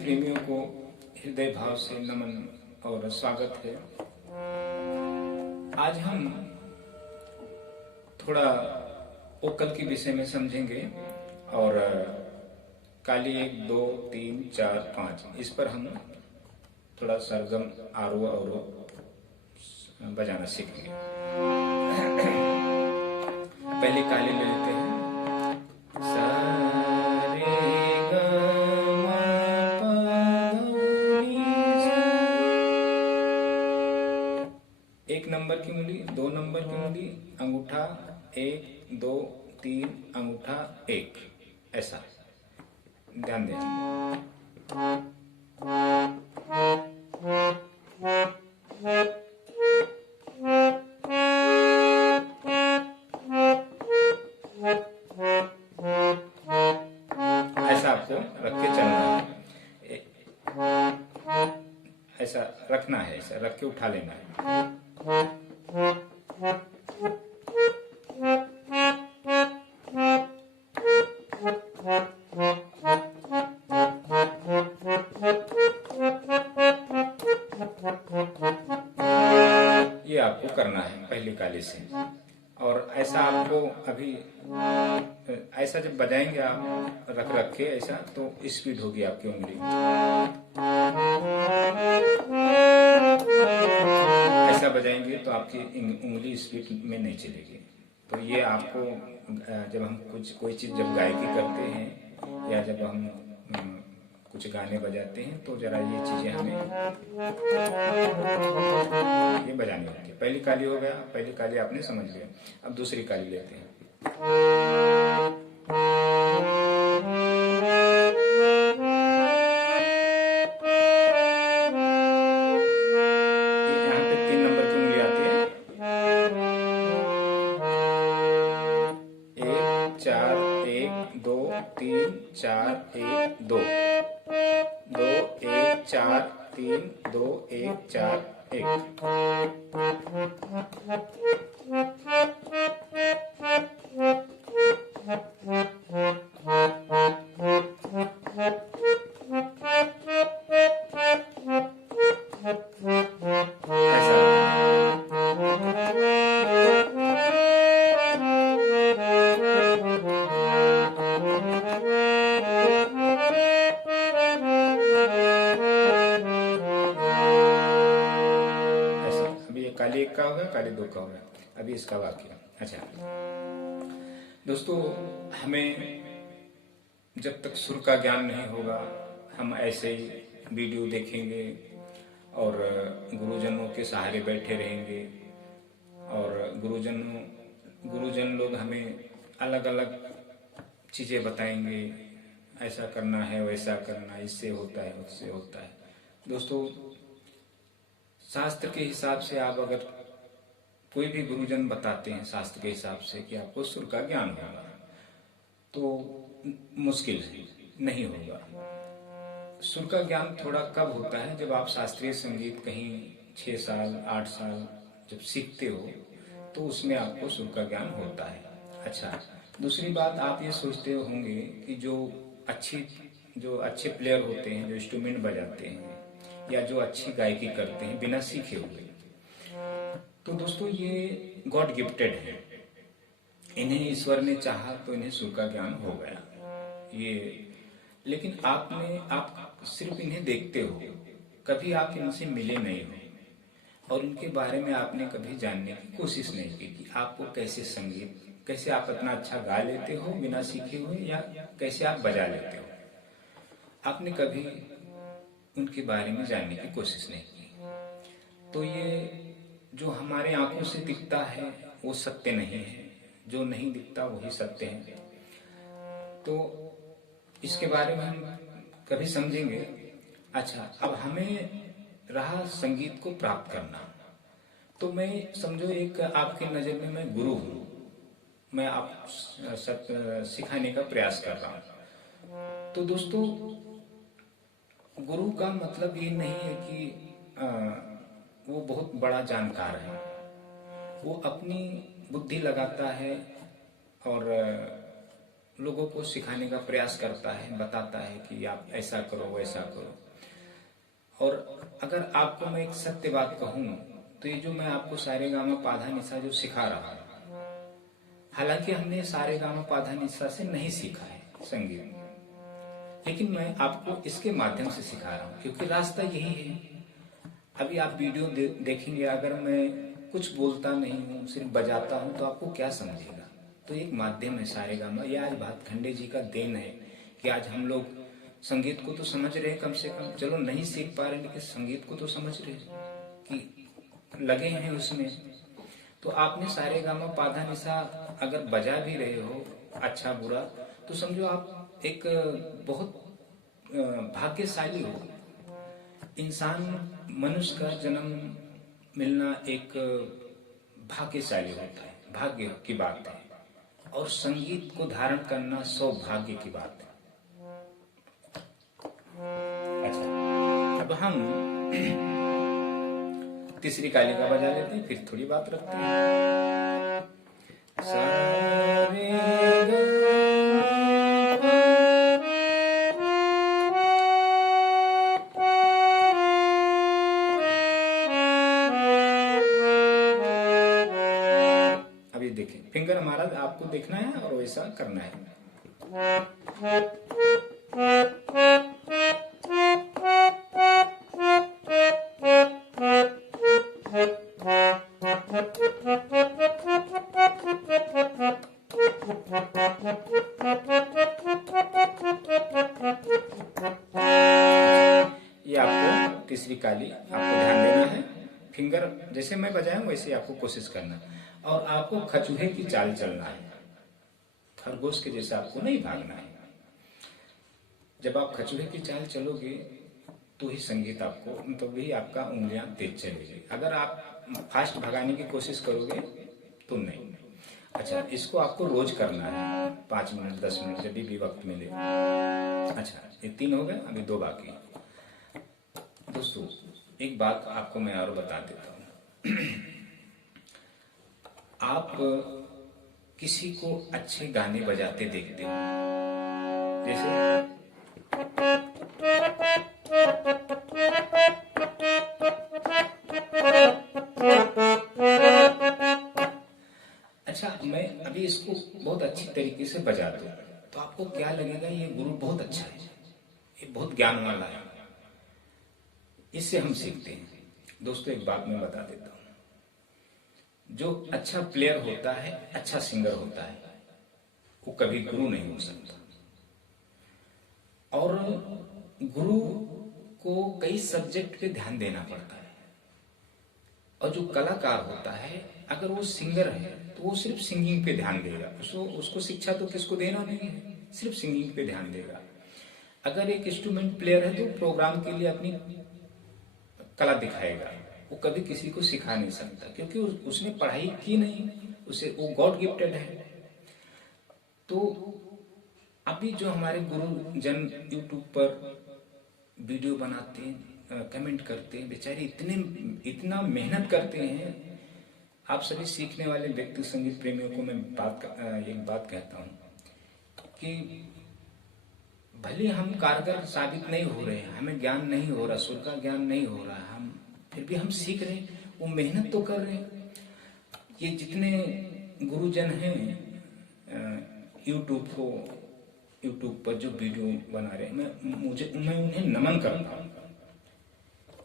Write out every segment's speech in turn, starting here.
प्रेमियों को हृदय भाव से नमन और स्वागत है। आज हम थोड़ा ओक्कल के विषय में समझेंगे और काली 1, 2, 3, 4, 5 इस पर हम थोड़ा सरगम आरोह अवरोह बजाना सीखेंगे। पहले काली ले लेते हैं। एक नंबर की उंगली, 2 नंबर की उंगली, अंगूठा 1, 2, 3, अंगूठा 1, ऐसा ध्यान दें। ऐसा आपको रख के चलना है, ऐसा रखना है, ऐसा रख के उठा लेना है। ये आपको करना है पहली काली से। और ऐसा आपको अभी ऐसा जब बजाएंगे आप रख के ऐसा, तो स्पीड होगी आपकी उंगली। ऐसा बजाएंगे तो आपकी उंगली स्पीड में नहीं चलेगी। तो ये आपको जब हम कोई चीज जब गायकी करते हैं या जब हम कुछ गाने बजाते हैं तो जरा ये चीजें हमें ये बजानी होती है। पहली काली हो गया, पहली काली आपने समझ लिया। अब दूसरी काली लेते हैं। यहाँ पे 3 नंबर की उंगली आती है। 1, 4, 1, 2, 3, 4, 1, 2, 2, 1, 4, 3, 2, 1, 4, 1। काली 1 का हो गया, काली 2 का हो गया। अभी इसका वाक्य। अच्छा दोस्तों, हमें जब तक सुर का ज्ञान नहीं होगा हम ऐसे ही वीडियो देखेंगे और गुरुजनों के सहारे बैठे रहेंगे और गुरुजन लोग हमें अलग अलग चीजें बताएंगे, ऐसा करना है, वैसा करना, इससे होता है, उससे होता है। दोस्तों, शास्त्र के हिसाब से आप अगर कोई भी गुरुजन बताते हैं शास्त्र के हिसाब से कि आपको सुर का ज्ञान होगा, तो मुश्किल नहीं होगा। सुर का ज्ञान थोड़ा कब होता है? जब आप शास्त्रीय संगीत कहीं 6 साल 8 साल जब सीखते हो तो उसमें आपको सुर का ज्ञान होता है। अच्छा, दूसरी बात, आप ये सोचते होंगे कि जो अच्छे प्लेयर होते हैं, जो इंस्ट्रूमेंट बजाते हैं या जो अच्छी गायकी करते हैं बिना सीखे हुए, तो दोस्तों ये गॉड गिफ्टेड है। इन्हें ईश्वर ने चाहा तो इन्हें सुर का ज्ञान हो गया ये। लेकिन आप सिर्फ इन्हें देखते हो, कभी आप इनसे मिले नहीं हो और इनके बारे में आपने कभी जानने की कोशिश नहीं की कि आपको कैसे आप इतना अच्छा गा लेते हो बिना सीखे हुए, या कैसे आप बजा लेते हो। आपने कभी उनके बारे में जानने की कोशिश नहीं की। तो ये जो हमारे आंखों से दिखता है वो सत्य नहीं है, जो नहीं दिखता वही सत्य है। तो इसके बारे में हम कभी समझेंगे। अच्छा, अब हमें रहा संगीत को प्राप्त करना, तो मैं समझो एक आपके नजर में मैं गुरु हूँ, मैं आप सिखाने का प्रयास कर रहा हूँ। तो दोस्तों, गुरु का मतलब ये नहीं है कि वो बहुत बड़ा जानकार है। वो अपनी बुद्धि लगाता है और लोगों को सिखाने का प्रयास करता है, बताता है कि आप ऐसा करो वैसा करो। और अगर आपको मैं एक सत्य बात कहूँ तो ये जो मैं आपको सारेगामा पाधा निसा जो सिखा रहा हूँ, हालांकि हमने सारेगामा पाधा निसा से नहीं सीखा है संगीत, लेकिन मैं आपको इसके माध्यम से सिखा रहा हूँ क्योंकि रास्ता यही है। अभी आप वीडियो देखेंगे, अगर मैं कुछ बोलता नहीं हूँ, सिर्फ बजाता हूँ, तो आपको क्या समझेगा? तो एक माध्यम है सारेगामा। ये आज भातखंडे जी का देन है कि आज हम लोग संगीत को तो समझ रहे हैं, कम से कम चलो नहीं सीख पा रहे लेकिन संगीत को तो समझ रहे कि लगे हैं उसमें। तो आपने सारेगामा पाधा निसा अगर बजा भी रहे हो अच्छा बुरा, तो समझो आप एक बहुत भाग्यशाली हो। इंसान मनुष्य का जन्म मिलना एक भाग्यशाली होता है, भाग्य की बात है, और संगीत को धारण करना सौभाग्य की बात है। अच्छा, अब हम तीसरी कालिका बजा लेते हैं, फिर थोड़ी बात रखते हैं। सारे देखें, फिंगर हमारा आपको देखना है और वैसा करना है। ये आपको तीसरी काली आपको ध्यान देना है। फिंगर जैसे मैं बजाऊं वैसे आपको कोशिश करना है, और आपको खचूहे की चाल चलना है, खरगोश के जैसे आपको नहीं भागना है। जब आप खचूहे की चाल चलोगे तो ही संगीत आपको, तो भी आपका उंगलियां तेज चलेगी। अगर आप फास्ट भगाने की कोशिश करोगे तो नहीं। अच्छा, इसको आपको रोज करना है, 5 मिनट 10 मिनट जब भी वक्त मिले। अच्छा, ये 3 हो गए, अभी 2 बाकी। दोस्तों एक बात आपको मैं और बता देता हूँ। आप किसी को अच्छे गाने बजाते देखते हो, जैसे अच्छा, मैं अभी इसको बहुत अच्छी तरीके से बजा दूं तो आपको क्या लगेगा? ये गुरु बहुत अच्छा है, ये बहुत ज्ञान वाला है, इससे हम सीखते हैं। दोस्तों एक बात मैं बता देता हूँ, जो अच्छा प्लेयर होता है, अच्छा सिंगर होता है, वो कभी गुरु नहीं हो सकता। और गुरु को कई सब्जेक्ट पे ध्यान देना पड़ता है, और जो कलाकार होता है अगर वो सिंगर है तो वो सिर्फ सिंगिंग पे ध्यान देगा। उसको शिक्षा तो किसको देना नहीं है, सिर्फ सिंगिंग पे ध्यान देगा। अगर एक इंस्ट्रूमेंट प्लेयर है तो प्रोग्राम के लिए अपनी कला दिखाएगा, वो कभी किसी को सिखा नहीं सकता क्योंकि उसने पढ़ाई की नहीं, उसे वो गॉड गिफ्टेड है। तो अभी जो हमारे गुरु जन यूट्यूब पर वीडियो बनाते हैं, कमेंट करते हैं, बेचारे इतना मेहनत करते हैं। आप सभी सीखने वाले व्यक्ति, संगीत प्रेमियों को मैं एक बात कहता हूँ कि भले हम कारगर साबित नहीं हो रहे हैं, हमें ज्ञान नहीं हो रहा, सुर का ज्ञान नहीं हो रहा, हम फिर भी हम सीख रहे हैं, वो मेहनत तो कर रहे हैं। ये जितने गुरुजन हैं यूट्यूब पर जो वीडियो बना रहे हैं, मैं उन्हें नमन करता हूँ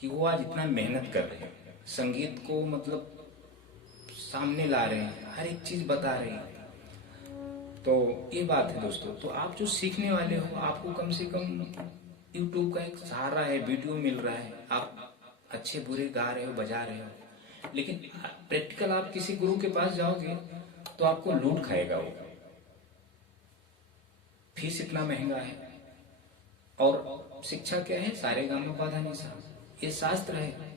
कि वो आज इतना मेहनत कर रहे हैं, संगीत को मतलब सामने ला रहे हैं, हर एक चीज बता रहे हैं। तो ये बात है दोस्तों। तो आप जो सीखने वाले हो, आपको कम से कम यूट्यूब का एक सहारा है, वीडियो मिल रहा है, आप अच्छे बुरे गा रहे हो, बजा रहे हो, लेकिन प्रैक्टिकल आप किसी गुरु के पास जाओगे तो आपको लूट खाएगा वो। फीस इतना महंगा है, और शिक्षा क्या है? सारेगामा पाधा निसा, ये शास्त्र है।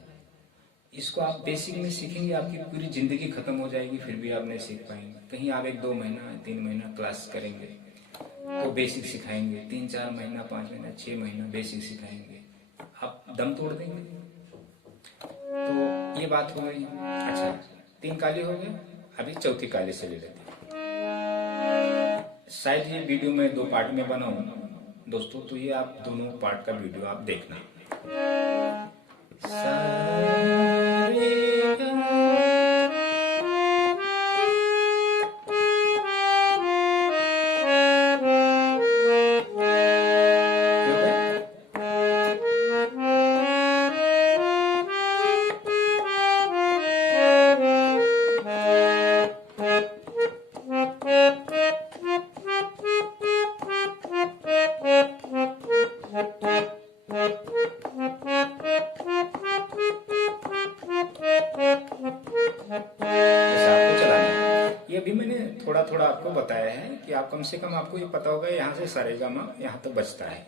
इसको आप बेसिक में सीखेंगे, आपकी पूरी जिंदगी खत्म हो जाएगी, फिर भी आप नहीं सीख पाएंगे। कहीं आप 1-2 महीना 3 महीना क्लास करेंगे तो बेसिक सिखाएंगे, 3-4 महीना 5 महीना 6 महीना बेसिक सिखाएंगे, आप दम तोड़ देंगे। तो ये बात हो गई। अच्छा, 3 काली हो गए, अभी चौथी काली से ले लेते हैं। शायद ये वीडियो मैं 2 पार्ट में बनाऊं दोस्तों, तो ये आप दोनों पार्ट का वीडियो आप देखना। ये अभी मैंने थोड़ा थोड़ा आपको बताया है कि आप कम से कम आपको ये पता होगा यहाँ से सारेगामा यहाँ तो बजता है,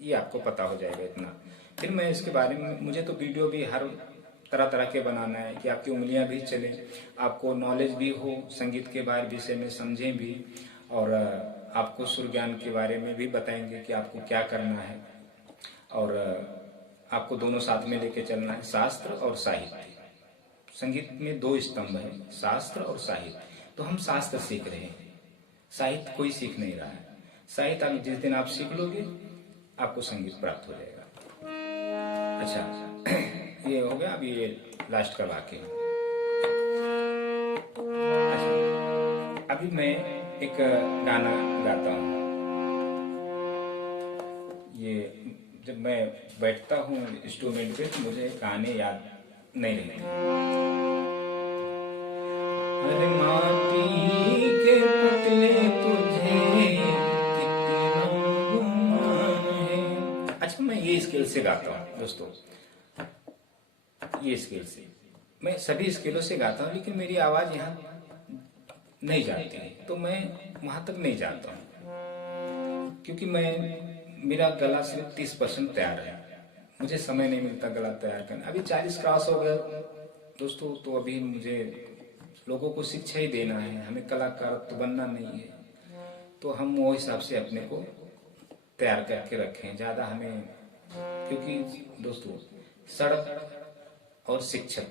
ये आपको पता हो जाएगा इतना। फिर मैं इसके बारे में, मुझे तो वीडियो भी हर तरह तरह के बनाना है कि आपकी उंगलियां भी चले, आपको नॉलेज भी हो संगीत के बारे विषय में, समझें भी, और आपको सुर ज्ञान के बारे में भी बताएंगे कि आपको क्या करना है। और आपको दोनों साथ में लेके चलना है, शास्त्र और साहित्य। संगीत में 2 स्तंभ है, शास्त्र और साहित्य। तो हम शास्त्र सीख रहे हैं, साहित्य कोई सीख नहीं रहा है। साहित्य आप जिस दिन आप सीख लोगे आपको संगीत प्राप्त हो जाएगा। अच्छा, ये हो गया। अब ये लास्ट का वाक्य। अच्छा, अभी मैं एक गाना गाता हूँ। ये जब मैं बैठता हूँ इंस्ट्रूमेंट पे तो मुझे गाने याद नहीं रहते। अरे माटी के पुतले तुझे कितना गुमान है। अच्छा, मैं ये स्केल से गाता हूँ दोस्तों, ये स्केल से। मैं सभी स्केलों से गाता हूँ, लेकिन मेरी आवाज यहाँ नहीं जाती है, तो मैं वहां तक नहीं जाता हूँ, क्योंकि मेरा गला सिर्फ 30% तैयार है। मुझे समय नहीं मिलता गला तैयार करना। अभी 40 क्रॉस हो गया दोस्तों, तो अभी मुझे लोगों को शिक्षा ही देना है, हमें कलाकार तो बनना नहीं है। तो हम वो हिसाब से अपने को तैयार करके रखें ज्यादा हमें, क्योंकि दोस्तों सड़क और शिक्षक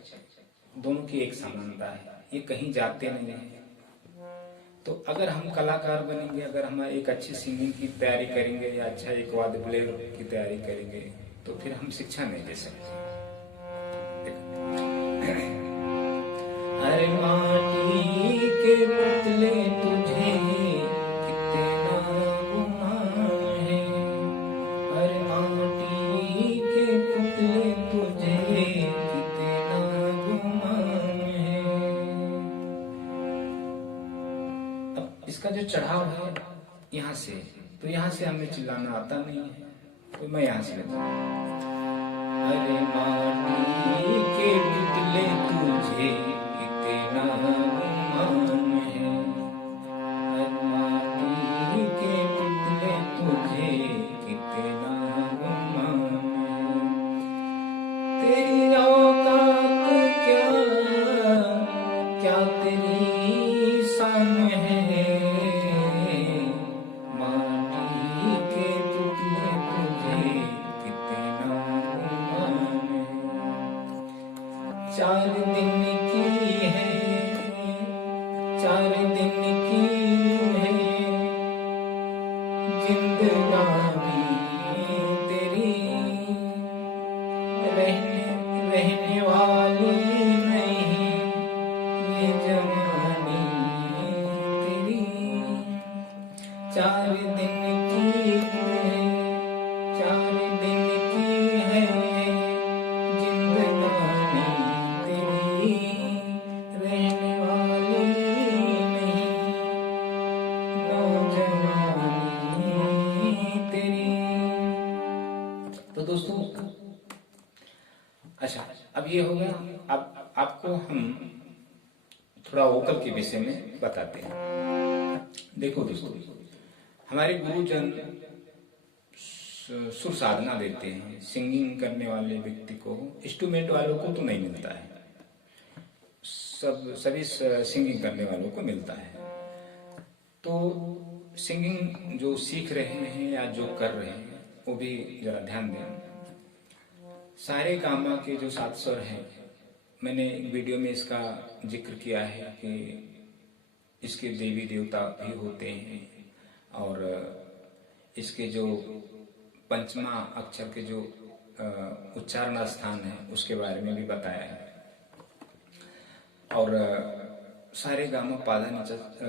दोनों की एक समानता है, ये कहीं जाते नहीं है। तो अगर हम कलाकार बनेंगे, अगर हम एक अच्छी सिंगिंग की तैयारी करेंगे या अच्छा एक वाद्य प्लेयर की तैयारी करेंगे, तो फिर हम शिक्षा नहीं दे सकते। अरे माटी के पुतले तुझे कितना गुमान है, अरे माटी के पुतले तुझे कितना गुमान है। अब इसका जो चढ़ाव है यहाँ से, तो यहाँ से हमें चिल्लाना आता नहीं है, तो मैं यहाँ से लेता हूँ। अरे माटी के पुतले तुझे कितना गुमान है, अरे माटी के पुतले तुझे कितना गुमान है। तेरी औकात क्या, क्या तेरी शान है, चार दिन की है, चार दिन की है जिंदगानी तेरी, रहने वाली नहीं ये जवानी तेरी। चार दिन की है, चार दिन की है जिंदगानी तेरी, रहने वाली नहीं नौजवानी तेरी। तो दोस्तों, अच्छा, अब ये हो गया। अब आपको हम थोड़ा वोकल के विषय में बताते हैं। देखो दोस्तों, हमारे गुरुजन सुर साधना देते हैं, सिंगिंग करने वाले व्यक्ति को, इंस्ट्रूमेंट वालों को तो नहीं मिलता है, सभी सिंगिंग करने वालों को मिलता है। तो सिंगिंग जो सीख रहे हैं या जो कर रहे हैं वो भी जरा ध्यान दें। सारे गामा के जो 7 स्वर हैं, मैंने वीडियो में इसका जिक्र किया है कि इसके देवी देवता भी होते हैं, और इसके जो पंचमा अक्षर के जो उच्चारण स्थान है उसके बारे में भी बताया है। और सारे गामा पाधा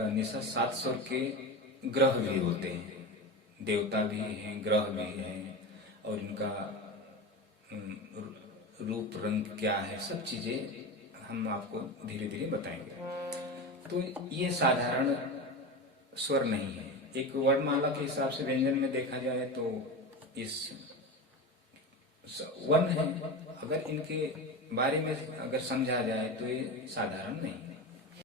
निशा 7 स्वर के ग्रह भी होते हैं, देवता भी हैं, ग्रह भी हैं, और इनका रूप रंग क्या है, सब चीजें हम आपको धीरे धीरे बताएंगे। तो ये साधारण स्वर नहीं है। एक वर्णमाला के हिसाब से व्यंजन में देखा जाए तो इस वर्ण है, अगर इनके बारे में अगर समझा जाए तो ये साधारण नहीं है।